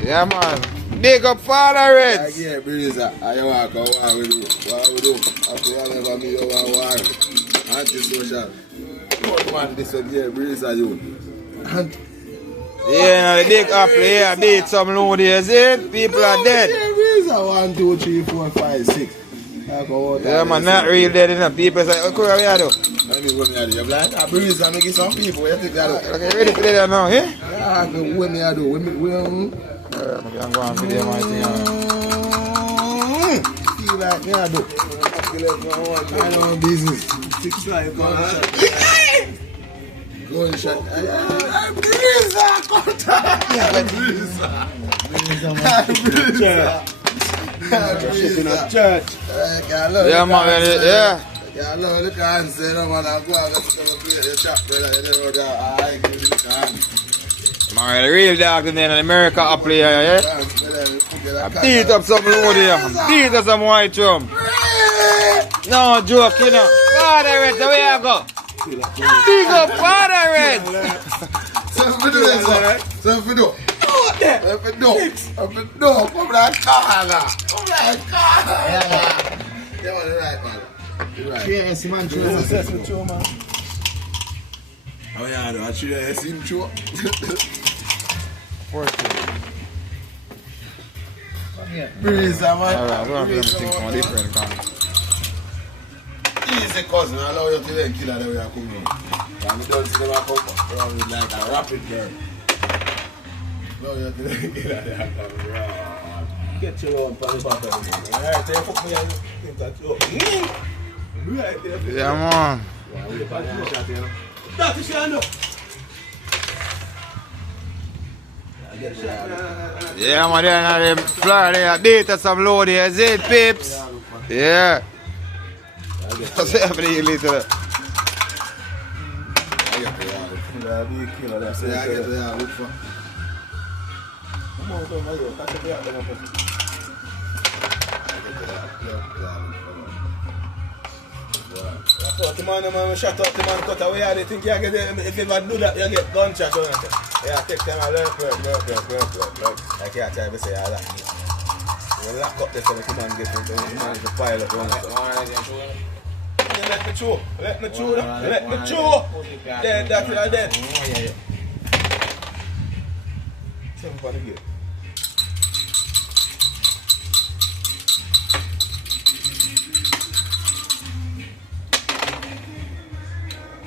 Yeah, man. Big up Father Reds. Yeah, Breezer. I walk out, what we do? What we do? After whatever me over war. Anti-social. What man this one here, Breezer, you? Yeah, the big apple here, beat some Ludi, is it? People are dead. Yeah, Breezer. 1, 2, 3, 4, 5, 6. Yeah, man, not real dead enough. People say, oh, what are you do? Let me go near you. Blind. I Breezer, make it some people. What you think I do? Okay, ready for that now, yeah? Yeah, what me I do? I'm going for them, I think. Feel like me I do. I know business. 6 life, gunshot. Breezer, come down. Breezer. Breezer. Church. Yeah, man, yeah. Yeah, I love the can say, no man, I go and let's go play the chop, brother. You know that I give you the can. Man, the real dog in America up here, yeah? I beat up some Ludi, beat up some white drum. No joke, you know. Father Reds, where you go? Big up Father Reds. Something to do, something to do. Come like Ghana. Come like Ghana. Yeah, man, you're right, man. You're right. Yes, man, true, man. Oh, yeah, no, I should have seen you. 14. Breezer, man. Alright, we're going to think from a different kind. Easy cousin, I allow you to then kill her the way I come in. And we don't see them come around with like a rapid girl. Allow you to then kill her the way I come around. Get your own for the bottom. Alright, take up me and think that you. Right there. Yeah, man. That's the shine up. Yeah, man, they're in Florida. Beat us some Ludi, is it, peeps? Yeah. What's happening, little? I get the killer. That's it. I get the look for. Come on, come on, catch the the man, shut up the man, cut away. I think you get if you do that, you get gunshot. Yeah, take time and learn. I can't tell you say all that. You lock up this and the man get it, the man is a pile up. Let me chew. Let me chew. Dead, that's dead. Something for the gate.